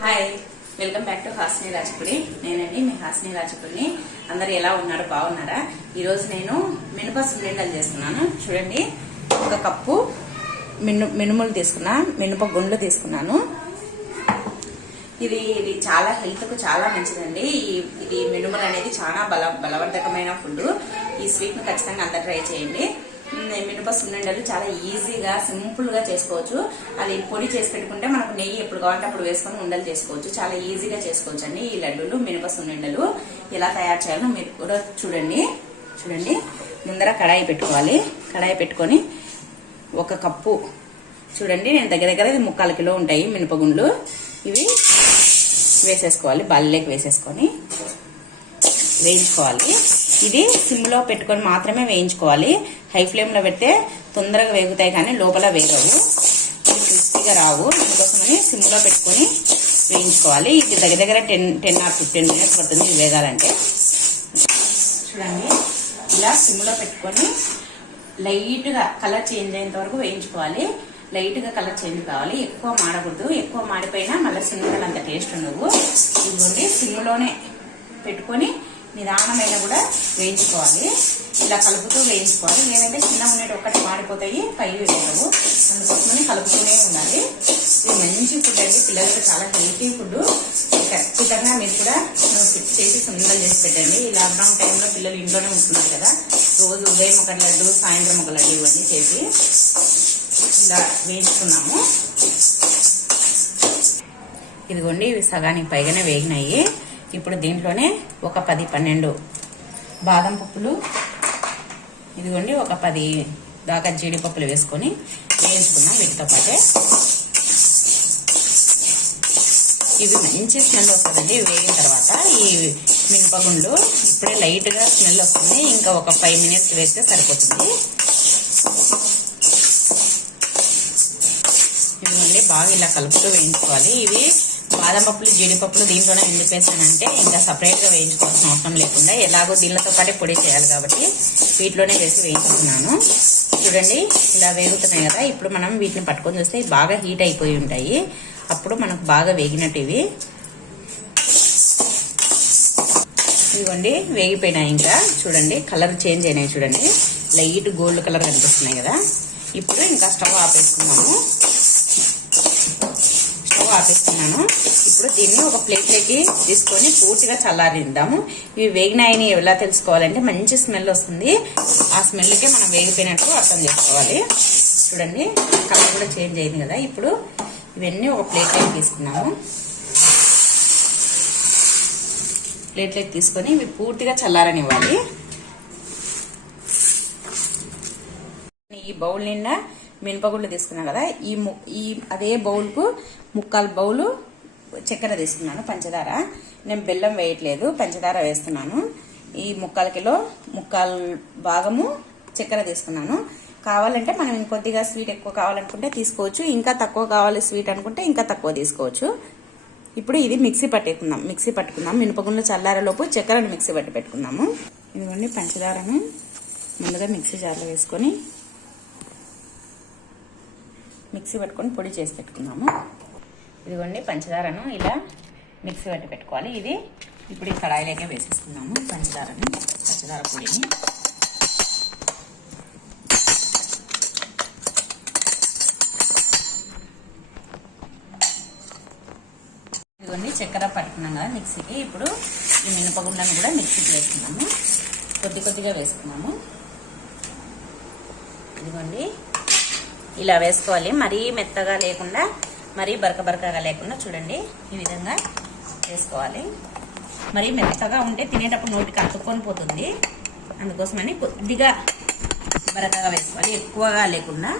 Hi, welcome back to Hasni Rajapudi. నేనండి మీ హాస్ని రాజపుడిని. అందరు ఎలా ఉన్నారు? బాగున్నారా? ఈరోజు నేను మినప సున్నుండలు చేస్తున్నాను. చూడండి, ఒక కప్పు మినుములు తీసుకున్నా, మినప గుండ్లు తీసుకున్నాను. ఇది చాలా హెల్త్ కు చాలా మంచిదండి. ఇది మినుములు అనేది చాలా బలవర్ధకమైన ఫుడ్. ఈ స్వీట్ ను ఖచ్చితంగా అందరు ట్రై చేయండి. మినప సున్నుండలు చాలా ఈజీగా సింపుల్ గా చేసుకోవచ్చు. అది పొడి చేసి పెట్టుకుంటే మనకు నెయ్యి ఎప్పుడు కావాలంటే అప్పుడు వేసుకొని ఉండలు చేసుకోవచ్చు. చాలా ఈజీగా చేసుకోవచ్చు అండి ఈ లడ్డూలు, మినప సున్నుండలు. ఎలా తయారు చేయాలో మీరు కూడా చూడండి. ముందర కడాయి పెట్టుకోవాలి. కడాయి పెట్టుకొని ఒక కప్పు, చూడండి నేను దగ్గర ఇది 3/4 కిలో ఉంటాయి మినపగుండ్లు. ఇవి వేసేసుకోవాలి. బాల్లేకి వేసేసుకొని వేయించుకోవాలి. ఇది సిమ్ లో పెట్టుకొని మాత్రమే వేయించుకోవాలి. హై ఫ్లేమ్ లో పెడితే తొందరగా వేగుతాయి కానీ లోపల వేగవు, క్రిస్పీగా రావు. అందుకోసమని సిమ్ లో పెట్టుకొని వేయించుకోవాలి. ఇది దగ్గర 10 or 15 minutes పడుతుంది ఇది వేగాలంటే. చూడండి, ఇలా సిమ్ లో పెట్టుకొని లైట్ గా కలర్ చేంజ్ అయ్యేంత వరకు వేయించుకోవాలి. లైట్ గా కలర్ చేంజ్ కావాలి, ఎక్కువ మాడకూడదు. ఎక్కువ మాడిపోయినా మళ్ళీ సిమ్లో అంత టేస్ట్ ఉండవు. ఇదిగోండి, సిమ్ లోనే పెట్టుకొని నిదానమైన కూడా వేయించుకోవాలి. ఇలా కలుపుతూ వేయించుకోవాలి. లేదంటే చిన్న ఉండేటి ఒక్కటి మాడిపోతాయి, పై వేయవు. అందుకోసమని కలుపుతూనే ఉండాలి. ఇది మంచి ఫుడ్ అండి, పిల్లలకి చాలా హెల్తీ ఫుడ్. ఖచ్చితంగా మీరు కూడా చేసి సున్నుండలు చేసి పెట్టండి. ఈ లాక్డౌన్ టైంలో పిల్లలు ఇంట్లోనే ఉంటున్నారు కదా, రోజు ఉదయం ఒక లడ్డు, సాయంత్రం ఒక లడ్డు ఇవన్నీ చేసి ఇలా వేయించుకున్నాము. ఇదిగోండి, ఇవి సగానికి పైగానే వేగినాయి. ఇప్పుడు దీంట్లోనే ఒక 10-12 బాదం పప్పులు, ఇదిగోండి ఒక 10 దాకా జీడిపప్పులు వేసుకొని వేయించుకున్నాం వీటితో పాటే. ఇవి మంచి స్మెల్ వస్తుందండి వేగిన తర్వాత. ఈ మినపగుండ్లు ఇప్పుడే లైట్ గా స్మెల్ వస్తుంది. ఇంకా ఒక 5 minutes వేస్తే సరిపోతుంది. ఇదిగోండి, బాగా ఇలా కలుపుతూ వేయించుకోవాలి. ఇవి బాదం పప్పులు, జీడిపప్పులు దీంట్లోనే ఎందుకు వేసానంటే ఇంకా సపరేట్ గా వేయించుకోవాల్సిన అవసరం లేకుండా, ఎలాగో దీనితో పాటే పొడి చేయాలి కాబట్టి వీటిలోనే వేసి వేయించుకున్నాను. చూడండి, ఇలా వేగుతున్నాయి కదా. ఇప్పుడు మనం వీటిని పట్టుకొని చూస్తే బాగా హీట్ అయిపోయి ఉంటాయి. అప్పుడు మనకు బాగా వేగినట్టు ఇవి. ఇదిగోండి, వేగిపోయినాయి. ఇంకా చూడండి, కలర్ చేంజ్ అయినాయి. చూడండి, లైట్ గోల్డ్ కలర్ కనిపిస్తున్నాయి కదా. ఇప్పుడు ఇంకా స్టవ్ ఆపేసుకున్నాము. ఇప్పుడు దీన్ని ఒక ప్లేట్లోకి తీసుకొని పూర్తిగా చల్లారిద్దాము. ఇవి వేగినాయని ఎలా తెలుసుకోవాలంటే మంచి స్మెల్ వస్తుంది. ఆ స్మెల్కే మనం వేగిపోయినట్టు అర్థం చేసుకోవాలి. చూడండి, కలర్ కూడా చేంజ్ అయింది కదా. ఇప్పుడు ఇవన్నీ ఒక ప్లేట్లోకి తీసుకున్నాము. ప్లేట్లోకి తీసుకొని ఇవి పూర్తిగా చల్లారనివ్వాలి. ఈ బౌల్ నిండా మినపగుళ్ళు తీసుకున్నాం కదా, ఈ అదే బౌల్కు 3/4 బౌలు చక్కెర తీసుకున్నాను, పంచదార. నేను బెల్లం వేయట్లేదు, పంచదార వేస్తున్నాను. ఈ 3/4 కిలో 3/4 భాగము చక్కెర తీసుకున్నాను. కావాలంటే మనం ఇంకొద్దిగా స్వీట్ ఎక్కువ కావాలనుకుంటే తీసుకోవచ్చు, ఇంకా తక్కువ కావాలి స్వీట్ అనుకుంటే ఇంకా తక్కువ తీసుకోవచ్చు. ఇప్పుడు ఇది మిక్సీ పట్టుకుందాం. మినపగుళ్ళు చల్లారలోపు చక్కెరను మిక్సీ పట్టి పెట్టుకుందాము. ఇదిగోండి, పంచదారను ముందుగా మిక్సీ జార్లో వేసుకొని మిక్సీ పట్టుకొని పొడి చేసి పెట్టుకున్నాము. ఇదిగోండి, పంచదారను ఇలా మిక్సీ పట్టి పెట్టుకోవాలి. ఇది ఇప్పుడు ఈ కడాయిలోకే వేసేసుకున్నాము పంచదార పొడిని. ఇదిగోండి, చక్కెర పట్టుకున్నాం కదా మిక్సీకి. ఇప్పుడు ఈ మినపగుండ్లను కూడా మిక్సీకి వేసుకున్నాము. కొద్దిగా వేసుకున్నాము. ఇదిగోండి, ఇలా వేసుకోవాలి. మరీ మెత్తగా లేకుండా, మరీ బరకగా లేకుండా చూడండి ఈ విధంగా వేసుకోవాలి. మరీ మెత్తగా ఉంటే తినేటప్పుడు నోటికి అతుక్కొని పోతుంది. అందుకోసమని కొద్దిగా బరకగా వేసుకోవాలి, ఎక్కువగా లేకుండా.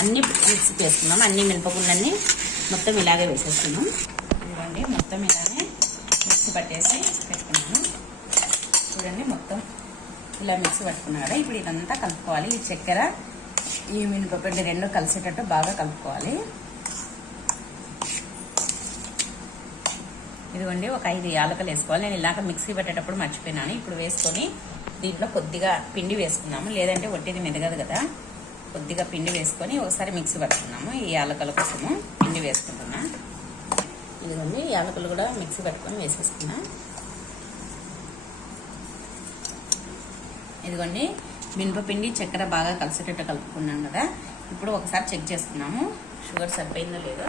అన్ని మిక్సీ వేసుకున్నాం. అన్ని మినపగుండ్లన్నీ మొత్తం ఇలాగే వేసేస్తున్నాం. ఇదిగోండి, మొత్తం ఇలానే మిక్సీ పట్టేసి పెట్టుకున్నాను. చూడండి, మొత్తం ఇలా మిక్సీ పట్టుకున్నాం కదా. ఇప్పుడు ఇదంతా కలుపుకోవాలి. ఈ చక్కెర, ఈ మినపపిండి రెండు కలిసేటట్టు బాగా కలుపుకోవాలి. ఇదిగోండి, ఒక 5 యాలకులు వేసుకోవాలి. నేను ఇలాగ మిక్సీ పెట్టేటప్పుడు మర్చిపోయినాను. ఇప్పుడు వేసుకొని దీంట్లో కొద్దిగా పిండి వేసుకున్నాము, లేదంటే వట్టిది మెదగదు కదా. కొద్దిగా పిండి వేసుకొని ఒకసారి మిక్సీ పట్టుకున్నాము. ఈ యాలకుల కోసము పిండి వేసుకుంటున్నా. ఇదిగోండి యాలకులు కూడా మిక్సీ పట్టుకొని వేసేసుకున్నా. ఇదిగోండి మినపపిండి చక్కెర బాగా కలిసేటట్టు కలుపుకున్నాం కదా. ఇప్పుడు ఒకసారి చెక్ చేసుకున్నాము షుగర్ సరిపోయిందో లేదో.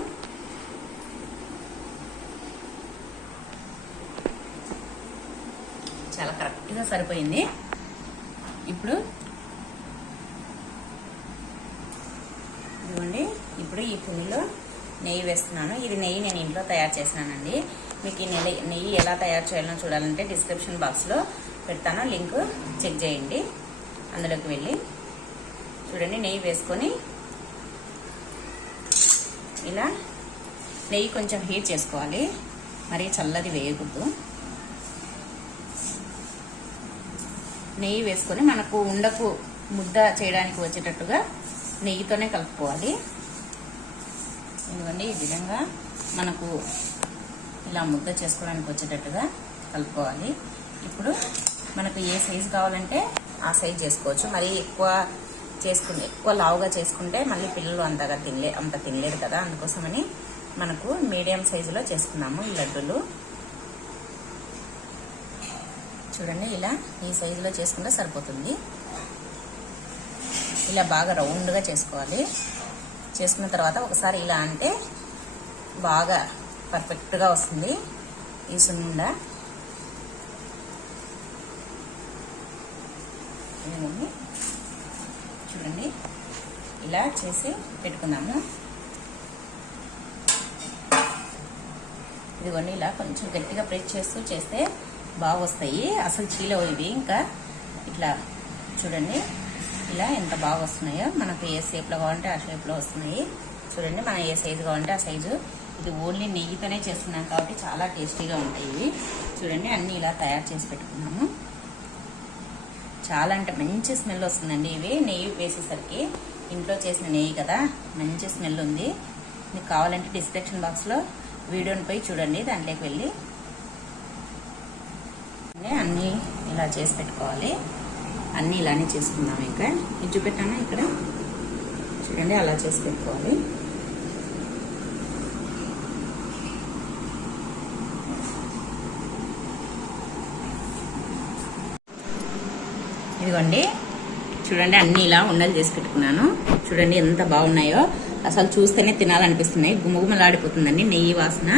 చాలా కరెక్ట్గా సరిపోయింది. ఇప్పుడు ఇదిగోండి ఇప్పుడు ఈ పిండిలో నెయ్యి వేస్తున్నాను. ఇది నెయ్యి నేను ఇంట్లో తయారు చేసినానండి. మీకు ఈ నెయ్యి ఎలా తయారు చేయాలో చూడాలంటే డిస్క్రిప్షన్ బాక్స్లో పెడతాను, లింక్ చెక్ చేయండి. అందులోకి వెళ్ళి చూడండి. నెయ్యి వేసుకొని ఇలా నెయ్యి కొంచెం హీట్ చేసుకోవాలి, మరి చల్లది వేయకూడదు. నెయ్యి వేసుకొని మనకు ఉండకు ముద్ద చేయడానికి వచ్చేటట్టుగా నెయ్యితోనే కలుపుకోవాలి. ఎందుకంటే ఈ విధంగా మనకు ఇలా ముద్ద చేసుకోవడానికి వచ్చేటట్టుగా కలుపుకోవాలి. ఇప్పుడు మనకు ఏ సైజు కావాలంటే ఆ సైజు చేసుకోవచ్చు. మరి ఎక్కువ లావుగా చేసుకుంటే మళ్ళీ పిల్లలు అంత తినలేరు కదా. అందుకోసమని మనకు మీడియం సైజులో చేసుకున్నాము ఈ లడ్డూలు. చూడండి ఇలా ఈ సైజులో చేసుకుంటే సరిపోతుంది. ఇలా బాగా రౌండ్గా చేసుకోవాలి. చేసుకున్న తర్వాత ఒకసారి ఇలా అంటే బాగా పర్ఫెక్ట్గా వస్తుంది ఈ సున్నుండ. చూడండి ఇలా చేసి పెట్టుకుందాము. ఇదిగోండి ఇలా కొంచెం గట్టిగా ప్రెస్ చేస్తూ చేస్తే బాగా వస్తాయి. అసలు చీలవు ఇవి. ఇంకా ఇట్లా చూడండి ఇలా ఎంత బాగా వస్తున్నాయో. మనకు ఏ షేప్లో కావాలంటే ఆ షేప్లో వస్తున్నాయి. చూడండి మనం ఏ సైజు కావాలంటే ఆ సైజు. ఇది ఓన్లీ నెయ్యితోనే చేస్తున్నాం కాబట్టి చాలా టేస్టీగా ఉంటాయి ఇవి. చూడండి అన్నీ ఇలా తయారు చేసి పెట్టుకున్నాము. చాలా అంటే మంచి స్మెల్ వస్తుందండి. ఇవి నెయ్యి వేసేసరికి ఇంట్లో చేసిన నెయ్యి కదా, మంచి స్మెల్ ఉంది. మీకు కావాలంటే డిస్క్రిప్షన్ బాక్స్లో వీడియోని పోయి చూడండి, దాంట్లోకి వెళ్ళి. అన్నీ ఇలా చేసి పెట్టుకోవాలి. అన్నీ ఇలానే చేసుకుందాం. ఇంకా ఇది చూపెట్టాను ఇక్కడ చూడండి అలా చేసి పెట్టుకోవాలి. ఇదిగోండి చూడండి అన్నీ ఇలా ఉండలు చేసి పెట్టుకున్నాను. చూడండి ఎంత బాగున్నాయో. అసలు చూస్తేనే తినాలనిపిస్తున్నాయి. గుమగుమలాడిపోతుందండి నెయ్యి వాసన.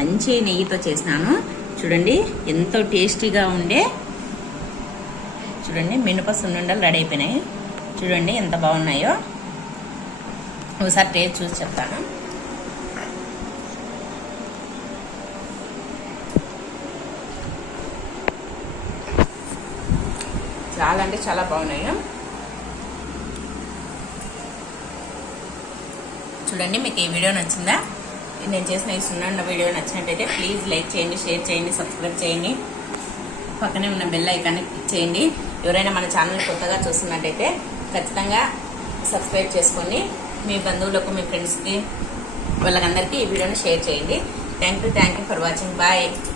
మంచి నెయ్యితో చేసినాను. చూడండి ఎంతో టేస్టీగా ఉండే చూడండి మినప సున్నుండలు రెడీ అయిపోయినాయి. చూడండి ఎంత బాగున్నాయో. ఒకసారి టేస్ట్ చూసి చెప్తాను. చాలా అంటే చాలా బాగున్నాయి. చూడండి మీకు ఈ వీడియో నచ్చిందా? నేను చేసిన ఈ సున్నుండ వీడియో నచ్చినట్టయితే ప్లీజ్ లైక్ చేయండి, షేర్ చేయండి, సబ్స్క్రైబ్ చేయండి. పక్కనే ఉన్న బెల్ ఐకాన్ని క్లిక్ చేయండి. ఎవరైనా మన ఛానల్ కొత్తగా చూస్తున్నట్టయితే ఖచ్చితంగా సబ్స్క్రైబ్ చేసుకోండి. మీ బంధువులకు మీ ఫ్రెండ్స్కి వాళ్ళకందరికీ ఈ వీడియోని షేర్ చేయండి. Thank you for watching. Bye.